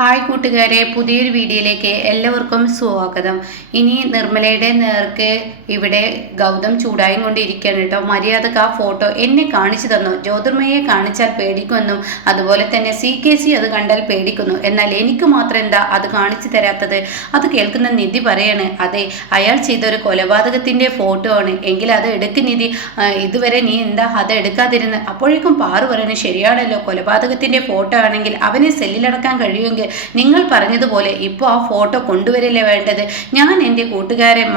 Hi കൂട്ടുകാരെ, പുതിയൊരു വീഡിയോയിലേക്ക് എല്ലാവർക്കും സ്വാഗതം. ഇനി നിർമ്മലയുടെ നേർക്ക് ഇവിടെ ഗൗതം ചൂടായും കൊണ്ടിരിക്കുകയാണ് കേട്ടോ. മര്യാദക്ക് ആ ഫോട്ടോ എന്നെ കാണിച്ചു തന്നു. ജ്യോതിർമയെ കാണിച്ചാൽ പേടിക്കുമെന്നും അതുപോലെ തന്നെ CKC അത് കണ്ടാൽ പേടിക്കുന്നു, എന്നാൽ എനിക്ക് മാത്രം എന്താ അത് കാണിച്ചു തരാത്തത്? അത് കേൾക്കുന്ന നിധി പറയാണ്, അതെ, അയാൾ ചെയ്തൊരു കൊലപാതകത്തിൻ്റെ ഫോട്ടോ ആണ് എങ്കിൽ അത് എടുക്ക് നിധി, ഇതുവരെ നീ എന്താ അത് എടുക്കാതിരുന്ന്? അപ്പോഴേക്കും പാറു പറയണേ, ശരിയാണല്ലോ, കൊലപാതകത്തിൻ്റെ ഫോട്ടോ ആണെങ്കിൽ അവനെ സെല്ലിലടക്കാൻ കഴിയുമെങ്കിൽ നിങ്ങൾ പറഞ്ഞതുപോലെ ഇപ്പോൾ ആ ഫോട്ടോ കൊണ്ടുവരില്ലേ വേണ്ടത്? ഞാൻ എൻ്റെ കൂട്ടുകാരൻ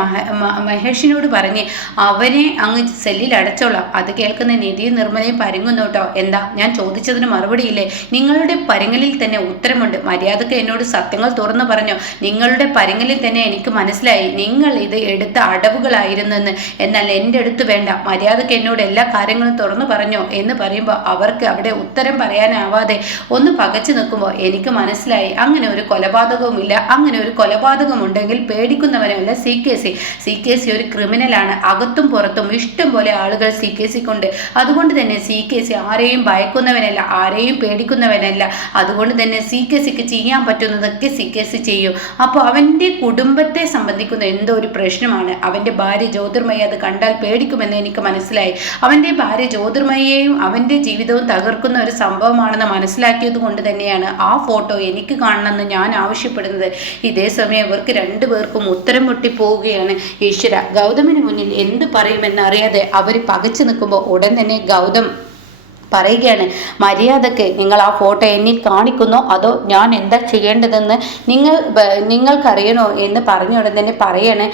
മഹേഷിനോട് പറഞ്ഞ് അവനെ അങ്ങ് സെല്ലിൽ അടച്ചോളാം. അത് കേൾക്കുന്ന നിധിയും നിർമ്മലയും പരുങ്ങുന്നു കേട്ടോ. എന്താ, ഞാൻ ചോദിച്ചതിന് മറുപടിയില്ലേ? നിങ്ങളുടെ പരുങ്ങലിൽ തന്നെ ഉത്തരമുണ്ട്. മര്യാദക്ക് എന്നോട് സത്യങ്ങൾ തുറന്നു പറഞ്ഞോ. നിങ്ങളുടെ പരുങ്ങലിൽ തന്നെ എനിക്ക് മനസ്സിലായി നിങ്ങൾ ഇത് എടുത്ത അടവുകളായിരുന്നെന്ന്. എന്നാൽ എൻ്റെ അടുത്ത് വേണ്ട, മര്യാദക്ക് എന്നോട് എല്ലാ കാര്യങ്ങളും തുറന്നു പറഞ്ഞോ എന്ന് പറയുമ്പോൾ അവർക്ക് അവിടെ ഉത്തരം പറയാനാവാതെ ഒന്ന് പകച്ചു നിൽക്കുമ്പോൾ എനിക്ക് മനസ്സിലായി അങ്ങനെ ഒരു കൊലപാതകവുമില്ല. അങ്ങനെ ഒരു കൊലപാതകം ഉണ്ടെങ്കിൽ പേടിക്കുന്നവനല്ല CKC ഒരു ക്രിമിനലാണ്. അകത്തും പുറത്തും ഇഷ്ടം പോലെ ആളുകൾ CKC കൊണ്ട്. അതുകൊണ്ട് തന്നെ CKC ആരെയും ഭയക്കുന്നവനല്ല, ആരെയും പേടിക്കുന്നവനല്ല. അതുകൊണ്ട് തന്നെ CKCക്ക് ചെയ്യാൻ പറ്റുന്നതൊക്കെ CKC ചെയ്യും. അപ്പോൾ അവൻ്റെ കുടുംബത്തെ സംബന്ധിക്കുന്ന എന്തോ ഒരു പ്രശ്നമാണ്. അവൻ്റെ ഭാര്യ ജ്യോതിർമയെ അത് കണ്ടാൽ പേടിക്കുമെന്ന് എനിക്ക് മനസ്സിലായി. അവൻ്റെ ഭാര്യ ജ്യോതിർമയെയും അവൻ്റെ ജീവിതവും തകർക്കുന്ന ഒരു സംഭവമാണെന്ന് മനസ്സിലാക്കിയത് കൊണ്ട് തന്നെയാണ് ആ ഫോട്ടോ എനിക്ക് കാണണമെന്ന് ഞാൻ ആവശ്യപ്പെടുന്നത്. ഇതേ സമയം ഇവർക്ക് രണ്ടുപേർക്കും ഉത്തരം മുട്ടിപ്പോവുകയാണ്. ഈശ്വര, ഗൗതമിന് മുന്നിൽ എന്ത് പറയുമെന്ന് അറിയാതെ അവർ പകച്ചു നിൽക്കുമ്പോൾ ഉടൻ തന്നെ ഗൗതം പറയുകയാണ്, മര്യാദക്ക് നിങ്ങൾ ആ ഫോട്ടോ എന്നിൽ കാണിക്കുന്നോ അതോ ഞാൻ എന്താ ചെയ്യേണ്ടതെന്ന് നിങ്ങൾക്കറിയണോ എന്ന് പറഞ്ഞ ഉടൻ തന്നെ പറയാണ്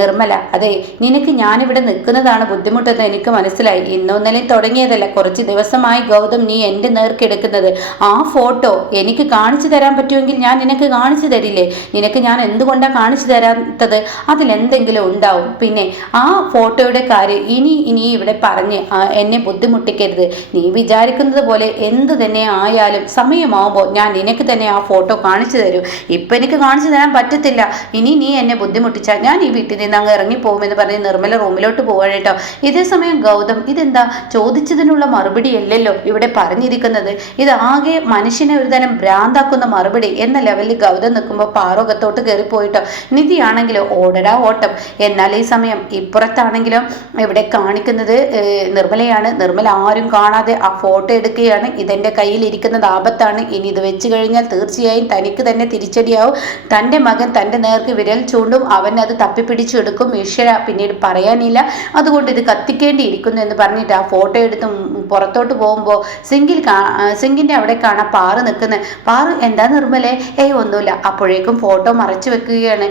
നിർമ്മല, അതെ, നിനക്ക് ഞാനിവിടെ നിൽക്കുന്നതാണ് ബുദ്ധിമുട്ടെന്ന് എനിക്ക് മനസ്സിലായി. ഇന്നൊന്നലെയും തുടങ്ങിയതല്ല, കുറച്ച് ദിവസമായി ഗൗതം നീ എൻ്റെ നേർക്കെടുക്കുന്നത്. ആ ഫോട്ടോ എനിക്ക് കാണിച്ചു തരാൻ പറ്റുമെങ്കിൽ ഞാൻ നിനക്ക് കാണിച്ചു തരില്ലേ? നിനക്ക് ഞാൻ എന്തുകൊണ്ടാണ് കാണിച്ചു തരാത്തത്? അതിലെന്തെങ്കിലും ഉണ്ടാവും. പിന്നെ ആ ഫോട്ടോയുടെ കാര്യം ഇനി ഇവിടെ പറഞ്ഞ് എന്നെ ബുദ്ധിമുട്ടിക്കരുത്. നീ വിചാരിക്കുന്നത് പോലെ എന്തു തന്നെ ആയാലും സമയമാവുമ്പോൾ ഞാൻ നിനക്ക് തന്നെ ആ ഫോട്ടോ കാണിച്ചു തരും. ഇപ്പം എനിക്ക് കാണിച്ചു തരാൻ പറ്റത്തില്ല. ഇനി നീ എന്നെ ബുദ്ധിമുട്ടിച്ചാൽ ഞാൻ ഈ വീട്ടിൽ നിന്ന് അങ്ങ് ഇറങ്ങിപ്പോകുമെന്ന് പറഞ്ഞ് നിർമ്മല റൂമിലോട്ട് പോവാണ് കേട്ടോ. ഇതേ സമയം ഗൗതം, ഇതെന്താ ചോദിച്ചതിനുള്ള മറുപടി അല്ലല്ലോ ഇവിടെ പറഞ്ഞിരിക്കുന്നത്, ഇത് ആകെ മനുഷ്യനെ ഒരു തരം ഭ്രാന്താക്കുന്ന മറുപടി എന്ന ലെവലിൽ ഗൗതം നിൽക്കുമ്പോൾ പാറോകത്തോട്ട് കയറിപ്പോയിട്ടോ. നിധിയാണെങ്കിലോ ഓടടാ ഓട്ടം. എന്നാൽ ഈ സമയം ഇപ്പുറത്താണെങ്കിലോ ഇവിടെ കാണിക്കുന്നത് നിർമ്മലയാണ്. നിർമ്മല ആരും കാണാതെ ആ ഫോട്ടോ എടുക്കുകയാണ്. ഇതെൻ്റെ കയ്യിലിരിക്കുന്നത് ആപത്താണ്. ഇനി ഇത് വെച്ച് കഴിഞ്ഞാൽ തീർച്ചയായും തനിക്ക് തന്നെ തിരിച്ചടിയാവും. തൻ്റെ മകൻ തൻ്റെ നേർക്ക് വിരൽ ചൂണ്ടും, അവൻ അത് തപ്പിപ്പിടിച്ചെടുക്കും. ഈശ്വര, പിന്നീട് പറയാനില്ല. അതുകൊണ്ട് ഇത് കത്തിക്കേണ്ടിയിരിക്കുന്നു എന്ന് പറഞ്ഞിട്ട് ആ ഫോട്ടോ എടുത്ത് പുറത്തോട്ട് പോകുമ്പോൾ സിങ്കിൻ്റെ അവിടെ കാണാൻ പാറു നിൽക്കുന്നത്. പാറു, എന്താ നിർമ്മലേ? ഒന്നുമില്ല. അപ്പോഴേക്കും ഫോട്ടോ മറച്ചു വെക്കുകയാണ്.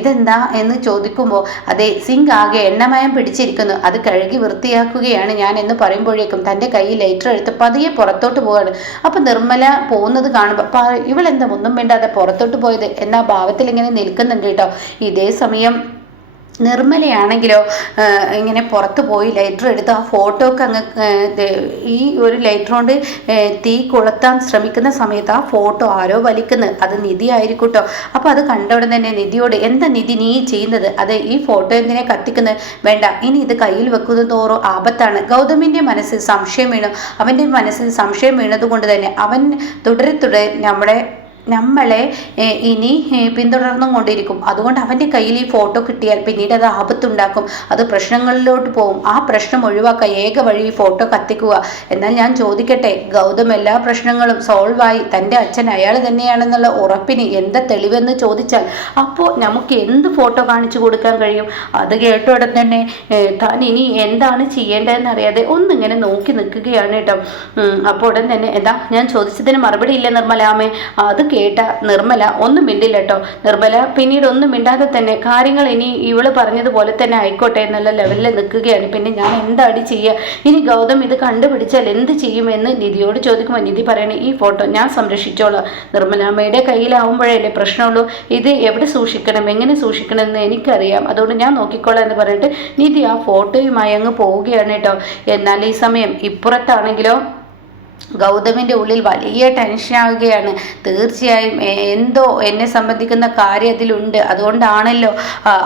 ഇതെന്താ എന്ന് ചോദിക്കുമ്പോൾ, അതെ, സിങ്ക് ആകെ എണ്ണമയം പിടിച്ചിരിക്കുന്നു, അത് കഴുകി വൃത്തിയാക്കുകയാണ് ഞാൻ എന്ന് പറയുമ്പോഴേക്കും തൻ്റെ കയ്യിൽ ലൈറ്റർ എടുത്ത് പതിയെ പുറത്തോട്ട് പോവാണ്. അപ്പൊ നിർമ്മല പോകുന്നത് കാണുമ്പോൾ ഇവളെന്താ ഒന്നും വേണ്ടാതെ പുറത്തോട്ട് പോയത് എന്നാ ഭാവത്തിൽ ഇങ്ങനെ നിൽക്കുന്നുണ്ട് കേട്ടോ. ഇതേ സമയം നിർമ്മലയാണെങ്കിലോ ഇങ്ങനെ പുറത്ത് പോയി ലൈറ്റർ എടുത്ത് ആ ഫോട്ടോക്ക് അങ്ങ് ഈ ഒരു ലൈറ്റർ കൊണ്ട് തീ കൊളുത്താൻ ശ്രമിക്കുന്ന സമയത്ത് ആ ഫോട്ടോ ആരോ വലിക്കുന്നത്, അത് നിധി ആയിരിക്കൂട്ടോ. അപ്പോൾ അത് കണ്ട ഉടൻ തന്നെ നിധിയോട്, എന്താ നിധി നീ ചെയ്യുന്നത്? അതെ, ഈ ഫോട്ടോ എന്തിനെ കത്തിക്കുന്നത്? വേണ്ട, ഇനി ഇത് കയ്യിൽ വെക്കുന്നത് തോറും ആപത്താണ്. ഗൗതമിൻ്റെ മനസ്സിൽ സംശയം വീണു. അവൻ്റെ മനസ്സിൽ സംശയം വീണത് കൊണ്ട് തന്നെ അവൻ തുടരെ നമ്മളെ ഇനി പിന്തുടർന്നും കൊണ്ടിരിക്കും. അതുകൊണ്ട് അവൻ്റെ കയ്യിൽ ഈ ഫോട്ടോ കിട്ടിയാൽ പിന്നീട് അത് ആപത്തുണ്ടാക്കും, അത് പ്രശ്നങ്ങളിലോട്ട് പോകും. ആ പ്രശ്നം ഒഴിവാക്കാൻ ഏക വഴി ഈ ഫോട്ടോ കത്തിക്കുക. എന്നാൽ ഞാൻ ചോദിക്കട്ടെ, ഗൗതം എല്ലാ പ്രശ്നങ്ങളും സോൾവായി തൻ്റെ അച്ഛൻ അയാൾ തന്നെയാണെന്നുള്ള ഉറപ്പിന് എന്താ തെളിവെന്ന് ചോദിച്ചാൽ അപ്പോൾ നമുക്ക് എന്ത് ഫോട്ടോ കാണിച്ചു കൊടുക്കാൻ കഴിയും? അത് കേട്ട ഉടൻ തന്നെ താൻ ഇനി എന്താണ് ചെയ്യേണ്ടതെന്ന് അറിയാതെ ഒന്നിങ്ങനെ നോക്കി നിൽക്കുകയാണ് കേട്ടോ. അപ്പോൾ ഉടൻ തന്നെ, എന്താ, ഞാൻ ചോദിച്ചതിന് മറുപടി ഇല്ല നിർമ്മലാമേ? അത് കേട്ട നിർമ്മല ഒന്നും മിണ്ടില്ല കേട്ടോ. നിർമ്മല പിന്നീട് ഒന്നും മിണ്ടാതെ തന്നെ കാര്യങ്ങൾ ഇനി ഇവള് പറഞ്ഞതുപോലെ തന്നെ ആയിക്കോട്ടെ എന്നുള്ള ലെവലിൽ നിൽക്കുകയാണ്. പിന്നെ ഞാൻ എന്താടി ചെയ്യുക? ഇനി ഗൗതം ഇത് കണ്ടുപിടിച്ചാൽ എന്ത് ചെയ്യുമെന്ന് നിധിയോട് ചോദിക്കുമ്പോൾ നിധി പറയണേ, ഈ ഫോട്ടോ ഞാൻ സംരക്ഷിച്ചോളാം. നിർമ്മലാമ്മയുടെ കയ്യിലാവുമ്പോഴല്ലേ പ്രശ്നമുള്ളൂ. ഇത് എവിടെ സൂക്ഷിക്കണം, എങ്ങനെ സൂക്ഷിക്കണം എന്ന് എനിക്കറിയാം, അതുകൊണ്ട് ഞാൻ നോക്കിക്കോളാം എന്ന് പറഞ്ഞിട്ട് നിധി ആ ഫോട്ടോയുമായി അങ്ങ് പോവുകയാണ് കേട്ടോ. എന്നാൽ ഈ സമയം ഇപ്പുറത്താണെങ്കിലോ ഗൗതമിൻ്റെ ഉള്ളിൽ വലിയ ടെൻഷനാവുകയാണ്. തീർച്ചയായും എന്തോ എന്നെ സംബന്ധിക്കുന്ന കാര്യം അതിലുണ്ട്, അതുകൊണ്ടാണല്ലോ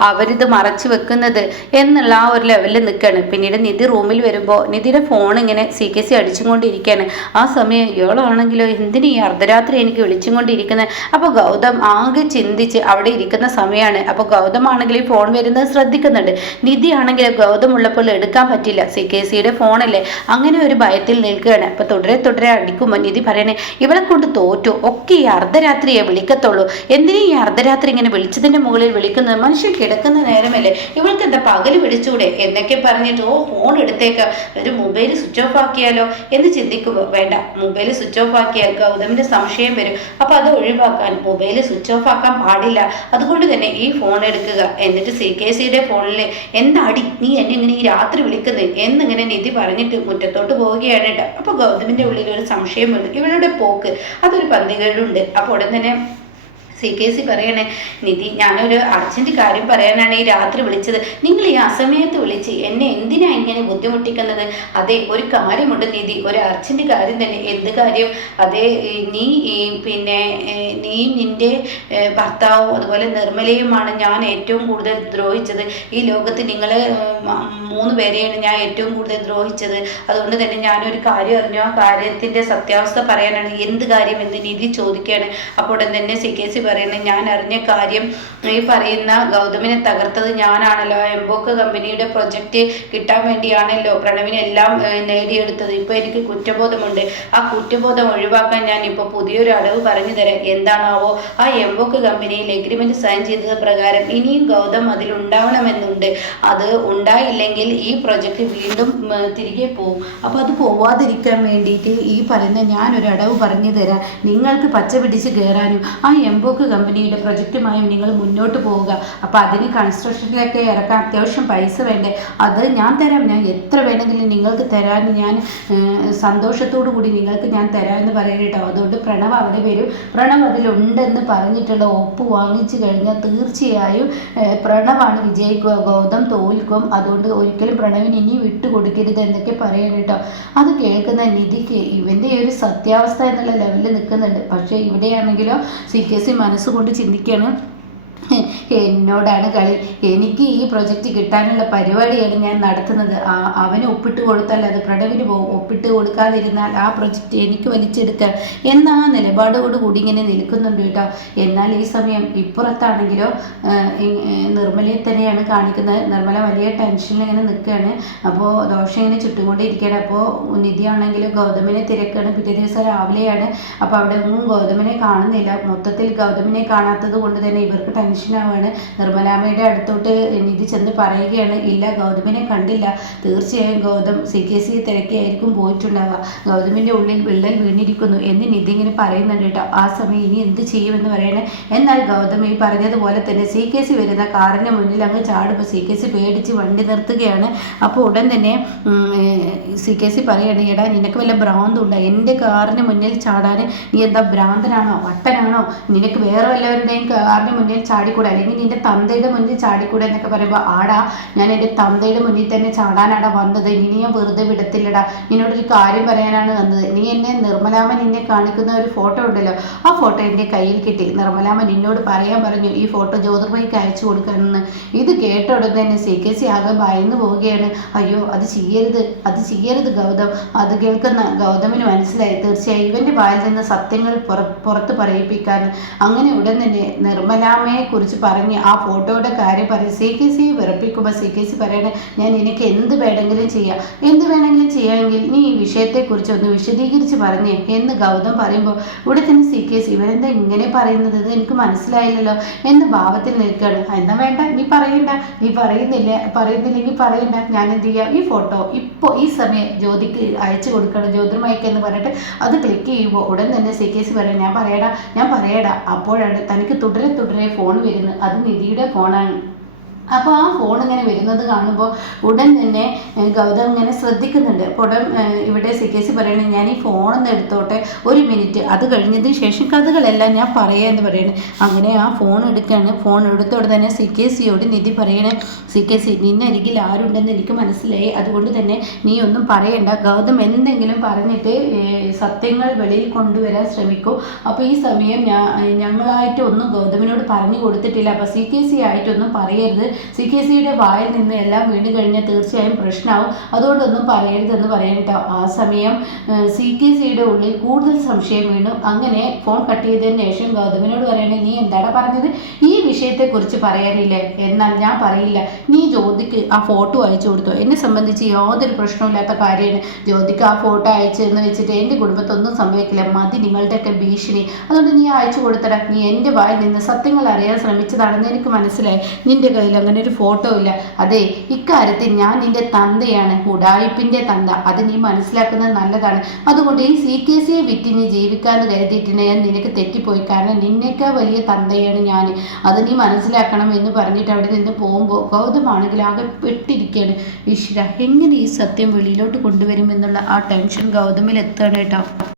അവരിത് മറച്ചു വെക്കുന്നത് എന്നുള്ള ആ ഒരു ലെവലിൽ നിൽക്കുകയാണ്. പിന്നീട് നിധി റൂമിൽ വരുമ്പോൾ നിധിയുടെ ഫോൺ ഇങ്ങനെ CKC അടിച്ചും കൊണ്ടിരിക്കുകയാണ്. ആ സമയം ഇയാളാണെങ്കിലോ എന്തിനീ അർദ്ധരാത്രി എനിക്ക് വിളിച്ചും കൊണ്ടിരിക്കുന്നത്. അപ്പോൾ ഗൗതം ആകെ ചിന്തിച്ച് അവിടെ ഇരിക്കുന്ന സമയമാണ്. അപ്പോൾ ഗൗതം ആണെങ്കിൽ ഈ ഫോൺ വരുന്നത് ശ്രദ്ധിക്കുന്നുണ്ട്. നിധി ആണെങ്കിൽ ഗൗതം ഉള്ളപ്പോൾ എടുക്കാൻ പറ്റില്ല, CKCയുടെ ഫോണല്ലേ, അങ്ങനെ ഒരു ഭയത്തിൽ നിൽക്കുകയാണ്. അപ്പോൾ തുടരെ അടിക്കുമ്പോൾ നിധി പറയണേ, ഇവളെ കൊണ്ട് തോറ്റു, ഒക്കെ ഈ അർദ്ധരാത്രിയെ വിളിക്കത്തുള്ളൂ, എന്തിനാ ഈ അർദ്ധരാത്രി ഇങ്ങനെ വിളിച്ചതിന്റെ മുകളിൽ വിളിക്കുന്നത്, മനുഷ്യൻ കിടക്കുന്ന നേരമല്ലേ, ഇവൾക്ക് എന്താ പകല് വിളിച്ചൂടെ എന്നൊക്കെ പറഞ്ഞിട്ട് ഫോൺ എടുത്തേക്ക, ഒരു മൊബൈൽ സ്വിച്ച് ഓഫ് ആക്കിയാലോ എന്ന് ചിന്തിക്കുമ്പോൾ വേണ്ട, മൊബൈൽ സ്വിച്ച് ഓഫ് ആക്കിയാൽ ഗൗതമിന്റെ സംശയം വരും, അപ്പൊ അത് ഒഴിവാക്കാൻ മൊബൈൽ സ്വിച്ച് ഓഫ് ആക്കാൻ പാടില്ല, അതുകൊണ്ട് തന്നെ ഈ ഫോൺ എടുക്കുക, എന്നിട്ട് CKCയുടെ ഫോണിൽ എന്താടി നീ എന്നെ ഇങ്ങനെ ഈ രാത്രി വിളിക്കുന്നത് എന്നിങ്ങനെ നിധി പറഞ്ഞിട്ട് മുറ്റത്തോട്ട് പോവുകയാണ് കേട്ടോ. അപ്പൊ ഗൗതമിന്റെ ഉള്ളിൽ ഒരു സംശയം വന്നു, ഇവളുടെ പോക്ക് അതൊരു പന്തികേടുണ്ട്. അപ്പോൾ ഉടൻ തന്നെ CKC പറയണേ, നിധി ഞാനൊരു അർജന്റ് കാര്യം പറയാനാണ് ഈ രാത്രി വിളിച്ചത്, നിങ്ങൾ ഈ അസമയത്ത് വിളിച്ച് എന്നെ എന്തിനാ ഇങ്ങനെ ബുദ്ധിമുട്ടിക്കുന്നത്. അതെ, ഒരു കാര്യമുണ്ട് നിധി, ഒരു അർജന്റ് കാര്യം തന്നെ. എന്ത് കാര്യം? അതെ, നീ പിന്നെ നീ നിന്റെ ഭർത്താവും അതുപോലെ നിർമ്മലയുമാണ് ഞാൻ ഏറ്റവും കൂടുതൽ ദ്രോഹിച്ചത്. ഈ ലോകത്ത് നിങ്ങളെ 3 പേരെയാണ് ഞാൻ ഏറ്റവും കൂടുതൽ ദ്രോഹിച്ചത്. അതുകൊണ്ട് തന്നെ ഞാനൊരു കാര്യം അറിഞ്ഞു, ആ കാര്യത്തിന്റെ സത്യാവസ്ഥ പറയാനാണ്. എന്ത് കാര്യം എന്ന് നിധി ചോദിക്കുകയാണ്. അപ്പോൾ ഉടൻ തന്നെ CKC പറയുന്നത്, ഞാൻ അറിഞ്ഞ കാര്യം, ഈ പറയുന്ന ഗൗതമിനെ തകർത്തത് ഞാനാണല്ലോ, എംബോക്ക് കമ്പനിയുടെ പ്രൊജക്റ്റ് കിട്ടാൻ വേണ്ടിയാണല്ലോ പ്രണവിനെ എല്ലാം നേടിയെടുത്തത്. ഇപ്പൊ എനിക്ക് കുറ്റബോധമുണ്ട്, ആ കുറ്റബോധം ഒഴിവാക്കാൻ ഞാൻ ഇപ്പൊ പുതിയൊരു അടവ് പറഞ്ഞു തരാം. എന്താണാവോ, ആ എംബോക്ക് കമ്പനിയിൽ എഗ്രിമെന്റ് സൈൻ ചെയ്തത് പ്രകാരം ഇനിയും ഗൗതം അതിലുണ്ടാവണമെന്നുണ്ട്. അത് ഉണ്ടായില്ലെങ്കിൽ ഈ പ്രൊജക്റ്റ് വീണ്ടും തിരികെ പോവും. അപ്പൊ അത് പോവാതിരിക്കാൻ വേണ്ടിയിട്ട് ഈ പറയുന്ന ഞാനൊരു അടവ് പറഞ്ഞു തരാം. നിങ്ങൾക്ക് പച്ച പിടിച്ച് കയറാനും ആ എംബോക്ക് കമ്പനിയുടെ പ്രൊജക്റ്റുമായും നിങ്ങൾ മുന്നോട്ട് പോവുക. അപ്പോൾ അതിന് കൺസ്ട്രക്ഷനിലൊക്കെ ഇറക്കാൻ അത്യാവശ്യം പൈസ വേണ്ടേ, അത് ഞാൻ തരാം, ഞാൻ എത്ര വേണമെങ്കിലും നിങ്ങൾക്ക് തരാൻ ഞാൻ സന്തോഷത്തോടു കൂടി നിങ്ങൾക്ക് ഞാൻ തരാമെന്ന് പറയാൻ കേട്ടോ. അതുകൊണ്ട് പ്രണവ് അവിടെ വരും, പ്രണവ് അതിലുണ്ടെന്ന് പറഞ്ഞിട്ടുള്ള ഒപ്പ് വാങ്ങിച്ചു കഴിഞ്ഞാൽ തീർച്ചയായും പ്രണവാണ് വിജയിക്കുക, ഗൗതം തോൽക്കും. അതുകൊണ്ട് ഒരിക്കലും പ്രണവിന് ഇനി വിട്ടുകൊടുക്കരുത് എന്നൊക്കെ പറയാൻ കേട്ടോ. അത് കേൾക്കുന്ന നിധിക്ക് ഇവൻ്റെ ഒരു സത്യാവസ്ഥ എന്നുള്ള ലെവലിൽ നിൽക്കുന്നുണ്ട്. പക്ഷേ ഇവിടെയാണെങ്കിലോ CKC മനസ്സുകൊണ്ട് ചിന്തിക്കുകയാണ്, എന്നോടാണ് കളി, എനിക്ക് ഈ പ്രൊജക്റ്റ് കിട്ടാനുള്ള പരിപാടിയാണ് ഞാൻ നടത്തുന്നത്. അവന് ഒപ്പിട്ട് കൊടുത്താൽ അത് പ്രണവിന് പോകും, ഒപ്പിട്ട് കൊടുക്കാതിരുന്നാൽ ആ പ്രൊജക്റ്റ് എനിക്ക് വലിച്ചെടുക്കുക എന്ന ആ നിലപാടോട് കൂടി ഇങ്ങനെ നിൽക്കുന്നുണ്ട് കേട്ടോ. എന്നാൽ ഈ സമയം ഇപ്പുറത്താണെങ്കിലോ നിർമ്മലയെ തന്നെയാണ് കാണിക്കുന്നത്. നിർമ്മല വലിയ ടെൻഷനിൽ ഇങ്ങനെ നിൽക്കുകയാണ്. അപ്പോൾ ദോഷം ഇങ്ങനെ ചുട്ടുകൊണ്ടിരിക്കുകയാണ്. അപ്പോൾ നിധിയാണെങ്കിലും ഗൗതമിനെ തിരക്കാണ്. പിറ്റേ ദിവസം രാവിലെയാണ്. അപ്പോൾ അവിടെ ഒന്നും ഗൗതമിനെ കാണുന്നില്ല. മൊത്തത്തിൽ ഗൗതമിനെ കാണാത്തത് കൊണ്ട് തന്നെ ഇവർക്ക് ടെൻഷനാവാണ്. നിർമ്മലാമ്മയുടെ അടുത്തോട്ട് നിധി ചെന്ന് പറയുകയാണ്, ഇല്ല ഗൗതമിനെ കണ്ടില്ല, തീർച്ചയായും ഗൗതം CKC തിരക്കിയായിരിക്കും പോയിട്ടുണ്ടാവുക, ഗൗതമിൻ്റെ ഉള്ളിൽ വിള്ളൽ വീണിരിക്കുന്നു എന്ന് നിധി ഇങ്ങനെ പറയുന്നുണ്ട് കേട്ടോ. ആ സമയം ഇനി എന്ത് ചെയ്യുമെന്ന് പറയണേ. എന്നാൽ ഗൗതം ഈ പറഞ്ഞതുപോലെ തന്നെ CKC വരുന്ന കാറിന് മുന്നിൽ അങ്ങ് ചാടുമ്പോൾ CKC പേടിച്ച് വണ്ടി നിർത്തുകയാണ്. അപ്പോൾ ഉടൻ തന്നെ CKC പറയാണ്, എടാ നിനക്ക് വല്ല ഭ്രാന്തുണ്ടോ, എൻ്റെ കാറിന് മുന്നിൽ ചാടാൻ നീ എന്താ ഭ്രാന്തനാണോ, വട്ടനാണോ, നിനക്ക് വേറെ വല്ലവരുടെയും കാറിന് മുന്നിൽ ചാടിക്കൂടെ, അല്ലെങ്കിൽ നിന്റെ തന്തയുടെ മുന്നിൽ ചാടിക്കൂടെ എന്നൊക്കെ പറയുമ്പോൾ, ആടാ ഞാൻ എൻ്റെ തന്തയുടെ മുന്നിൽ തന്നെ ചാടാനാടാ വന്നത്, ഇനി ഞാൻ വെറുതെ വിടത്തില്ലടാ, നിന്നോടൊരു കാര്യം പറയാനാണ് വന്നത്. നീ എന്നെ നിർമ്മലാമ്മ നിന്നെ കാണിക്കുന്ന ഒരു ഫോട്ടോ ഉണ്ടല്ലോ, ആ ഫോട്ടോ എൻ്റെ കയ്യിൽ കിട്ടി, നിർമ്മലാമ്മ നിന്നോട് പറയാൻ പറഞ്ഞു ഈ ഫോട്ടോ ജ്യോതിർമയ്ക്ക് അയച്ചു കൊടുക്കണമെന്ന്. ഇത് കേട്ട ഉടനെ തന്നെ CKC ആകെ ഭയന്ന് പോവുകയാണ്. അയ്യോ അത് ചെയ്യരുത് ഗൗതം. അത് കേൾക്കുന്ന ഗൗതമിന് മനസ്സിലായി, തീർച്ചയായും ഇവൻ്റെ വായിൽ നിന്ന് സത്യങ്ങൾ പുറത്ത് പറയിപ്പിക്കാൻ. അങ്ങനെ ഉടൻ തന്നെ നിർമ്മലാമ്മയെ കുറിച്ച് പറഞ്ഞ് ആ ഫോട്ടോയുടെ കാര്യം പറഞ്ഞ് CKC വിറപ്പിക്കുമ്പോൾ CKC പറയണേ, ഞാൻ നിനക്ക് എന്ത് വേണമെങ്കിലും ചെയ്യാമെങ്കിൽ നീ ഈ വിഷയത്തെക്കുറിച്ച് ഒന്ന് വിശദീകരിച്ച് പറഞ്ഞേ എന്ന് ഗൗതം പറയുമ്പോൾ ഇവിടെ തന്നെ CKC ഇവരെന്താ ഇങ്ങനെ പറയുന്നത്, ഇത് എനിക്ക് മനസ്സിലായില്ലല്ലോ എന്ന് ഭാവത്തിൽ നിൽക്കുകയാണ്. എന്നാ വേണ്ട, നീ പറയുന്നില്ലെങ്കിൽ പറയണ്ട, ഞാൻ എന്ത് ചെയ്യാം, ഈ ഫോട്ടോ ഇപ്പോൾ ഈ സമയം ജ്യോതിക്ക് അയച്ചു കൊടുക്കണം, ജ്യോതിർമയ്ക്ക് എന്ന് പറഞ്ഞിട്ട് അത് ക്ലിക്ക് ചെയ്യുമ്പോൾ ഉടൻ തന്നെ CKC പറയും, ഞാൻ പറയടാ. അപ്പോഴാണ് തനിക്ക് തുടരെ ഫോൺ വരുന്നത്. അത് നിധിയുടെ ഫോണാണ്. അപ്പോൾ ആ ഫോൺ ഇങ്ങനെ വരുന്നത് കാണുമ്പോൾ ഉടൻ തന്നെ ഗൗതം ഇങ്ങനെ ശ്രദ്ധിക്കുന്നുണ്ട്. അപ്പോൾ ഉടൻ ഇവിടെ CKC പറയണേ, ഞാൻ ഈ ഫോണൊന്ന് എടുത്തോട്ടെ, ഒരു മിനിറ്റ്, അത് കഴിഞ്ഞതിന് ശേഷം കഥകളെല്ലാം ഞാൻ പറയാമെന്ന് പറയണേ. അങ്ങനെ ആ ഫോൺ എടുക്കുകയാണ്. ഫോൺ എടുത്തോടെ തന്നെ CKCയോട് നിധി പറയണേ, CKC നിന്നരികിൽ ആരുണ്ടെന്ന് എനിക്ക് മനസ്സിലായി, അതുകൊണ്ട് തന്നെ നീ ഒന്നും പറയണ്ട. ഗൗതം എന്തെങ്കിലും പറഞ്ഞിട്ട് സത്യങ്ങൾ വെളിയിൽ കൊണ്ടുവരാൻ ശ്രമിക്കൂ. അപ്പോൾ ഈ സമയം ഞങ്ങളായിട്ട് ഒന്നും ഗൗതമിനോട് പറഞ്ഞു കൊടുത്തിട്ടില്ല, അപ്പോൾ CKC ആയിട്ടൊന്നും പറയരുത്. CKCയുടെ വായിൽ നിന്ന് എല്ലാം വീണ് കഴിഞ്ഞാൽ തീർച്ചയായും പ്രശ്നമാവും, അതുകൊണ്ടൊന്നും പറയരുതെന്ന് പറയട്ടോ. ആ സമയം CKCയുടെ ഉള്ളിൽ കൂടുതൽ സംശയം വീണു. അങ്ങനെ ഫോൺ കട്ട് ചെയ്തതിന് ശേഷം ഗൗതമിനോട് പറയണേ, നീ എന്താണ് പറഞ്ഞത്? ഈ വിഷയത്തെക്കുറിച്ച് പറയാനില്ലേ? എന്നാൽ ഞാൻ പറയില്ല. നീ ജ്യോതിക്ക് ആ ഫോട്ടോ അയച്ചു കൊടുത്തോ? എന്നെ സംബന്ധിച്ച് യാതൊരു പ്രശ്നമില്ലാത്ത കാര്യമാണ്. ജ്യോതിക്ക് ആ ഫോട്ടോ അയച്ചെന്ന് വെച്ചിട്ട് എൻ്റെ കുടുംബത്തൊന്നും സംഭവിക്കില്ല. മതി നിങ്ങളുടെയൊക്കെ ഭീഷണി. അതുകൊണ്ട് നീ അയച്ചു കൊടുത്തടാ. നീ എൻ്റെ വായിൽ നിന്ന് സത്യങ്ങൾ അറിയാൻ ശ്രമിച്ചതാണെന്ന് എനിക്ക് മനസ്സിലായി. നിൻ്റെ കയ്യിൽ അങ്ങനെ ഒരു ഫോട്ടോ ഇല്ല. അതെ, ഇക്കാര്യത്തിൽ ഞാൻ നിന്റെ തന്തയാണ്, ഉഡായിപ്പിന്റെ തന്ത. അത് നീ മനസ്സിലാക്കുന്നത് നല്ലതാണ്. അതുകൊണ്ട് ഈ CKCയെ വിറ്റ് നീ ജീവിക്കാന്ന് കരുതിയിട്ട് ഞാൻ നിനക്ക് തെറ്റിപ്പോയി. കാരണം നിന്നേക്കാൾ വലിയ തന്തയാണ് ഞാൻ, അത് നീ മനസ്സിലാക്കണം എന്ന് പറഞ്ഞിട്ട് അവിടെ നിന്ന് പോകുമ്പോൾ ഗൗതമാണെങ്കിൽ ആകെ പെട്ടിരിക്കുകയാണ്. ഈശ്വര, എങ്ങനെ ഈ സത്യം വെളിയിലോട്ട് കൊണ്ടുവരുമെന്നുള്ള ആ ടെൻഷൻ ഗൗതമിൽ എത്തുകയാണ് കേട്ടോ.